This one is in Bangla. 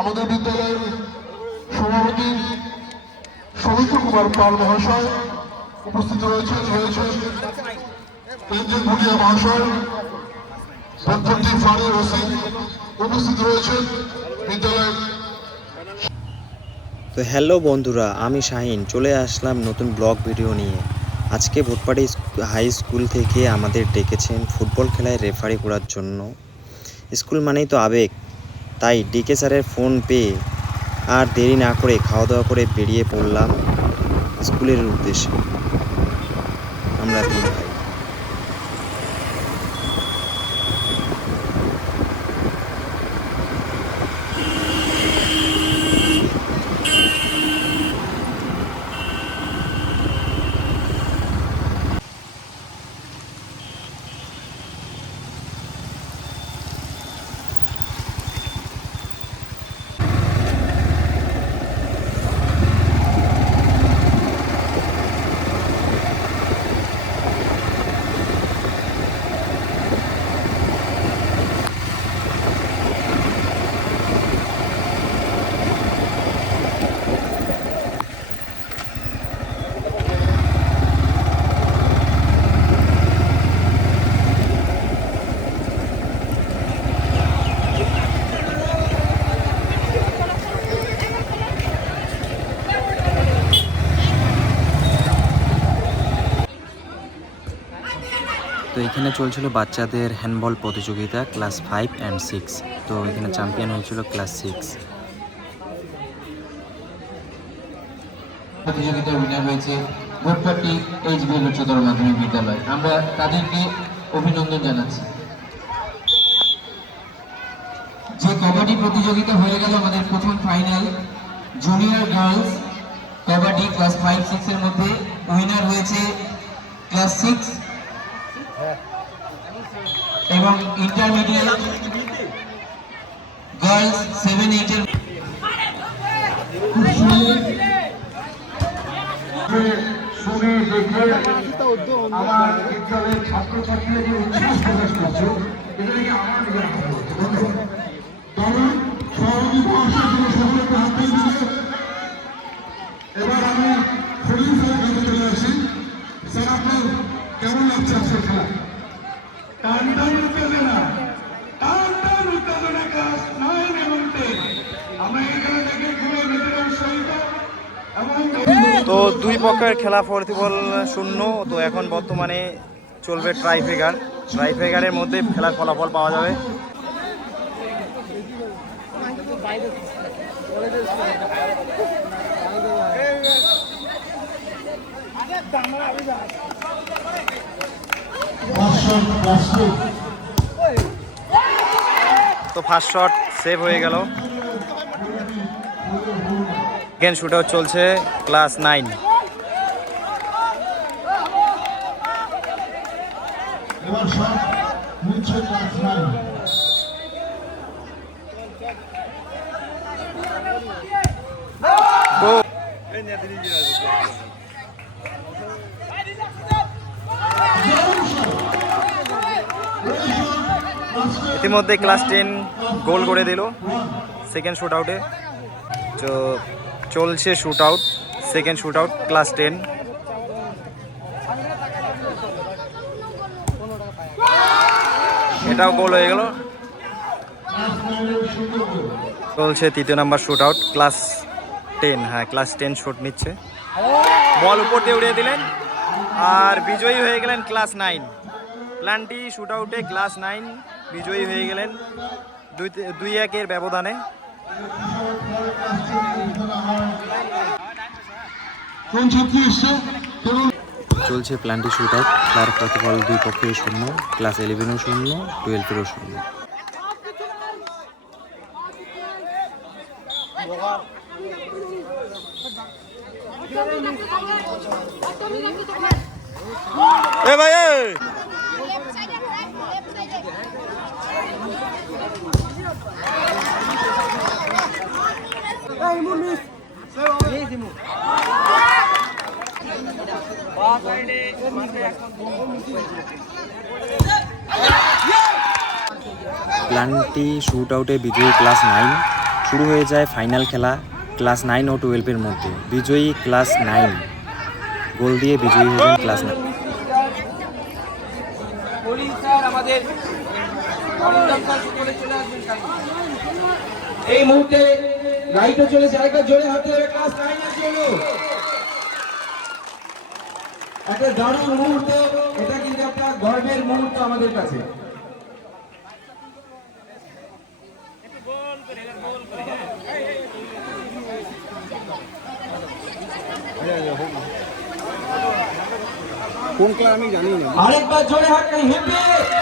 আমাদের বিদ্যালয়ের সভাপতি সমিত্র কুমার পাল মহাশয় উপস্থিত রয়েছেন রয়েছেন রঞ্জন ভুটিয়া মহাশয় পঞ্চমটি ফাঁড়ি ওসি উপস্থিত রয়েছেন বিদ্যালয়ের। তো হ্যালো বন্ধুরা, আমি শাহিন, চলে আসলাম নতুন ব্লগ ভিডিও নিয়ে। আজকে ভোটপাড়ি হাই স্কুল থেকে আমাদের ডেকেছেন ফুটবল খেলায় রেফারি করার জন্য। স্কুল মানেই তো আবেগ। তাই ডিকে স্যারের ফোন পেয়ে আর দেরি না করে খাওয়া দাওয়া করে বেরিয়ে পড়লাম স্কুলের উদ্দেশ্যে। তো এখানে চলছিল বাচ্চাদের হ্যান্ডবল প্রতিযোগিতা ক্লাস ফাইভ অ্যান্ড সিক্স তো এখানে চ্যাম্পিয়ন হয়েছিল ক্লাস সিক্স প্রতিযোগিতার উইনার হয়েছে ভোটপাটি এইচবিএল উচ্চতর মাধ্যমিক বিদ্যালয়। আমরা তাদেরকে অভিনন্দন জানাচ্ছি। যে কবাডি প্রতিযোগিতা হয়ে গেল আমাদের প্রথম final junior girls kabaddi class five six এর মধ্যে উইনার হয়েছে ক্লাস সিক্স এবং ইন্টারমিডিয়েট গার্লস সেভেন এইটের এবার আমি চলে আসি। স্যার, আপনার কেমন লাগছে আজকের খেলা? তো দুই পক্ষের খেলা ফুটবল শূন্য, তো এখন বর্তমানে চলবে ট্রাইফেগার। ট্রাইফেগারের মধ্যে খেলার ফলাফল পাওয়া যাবে। তো ফার্স্ট শট সেভ হয়ে গেল। সেকেন্ড শুট আউট চলছে ক্লাস নাইন এবার সব নিচ্ছে ক্লাস নাইন ইতিমধ্যে ক্লাস টেন গোল করে দিল সেকেন্ড শ্যুট আউটে তো চলছে shoot out second shoot out class ten. এটাও গোল হয়ে গেল। চলছে তৃতীয় number shoot out class ten হ্যাঁ ক্লাস টেন শুট নিচ্ছে। বল উপর দিয়ে উড়িয়ে দিলেন, আর বিজয়ী হয়ে গেলেন ক্লাস নাইন। প্ল্যানটি শুট আউটে ক্লাস নাইন বিজয়ী হয়ে গেলেন দুই দুই একের ব্যবধানে চলছে প্ল্যানটি শুট আউট তার প্রতিফল দুই পক্ষের শূন্য ক্লাস ইলেভেনও শূন্য টুয়েলভেরও শূন্য এ ভাই এ! প্ল্যানটি শুট আউটে বিজয়ী ক্লাস নাইন। শুরু হয়ে যায় ফাইনাল খেলা ক্লাস নাইন ও টুয়েলভের মধ্যে। বিজয়ী ক্লাস নাইন। গোল দিয়ে বিজয়ী হলেন ক্লাস নাইন। এই মুহূর্তে লাইটও চলেছে আরেকটা জোরে হাতে হবে ক্লাস একটা দারুণ মুহূর্ত, এটা কিন্তু একটা গর্বের মুহূর্ত আমাদের কাছে। কোন ক্লাস আমি জানি না। আরেকবার জোরে হাতে হেঁটে।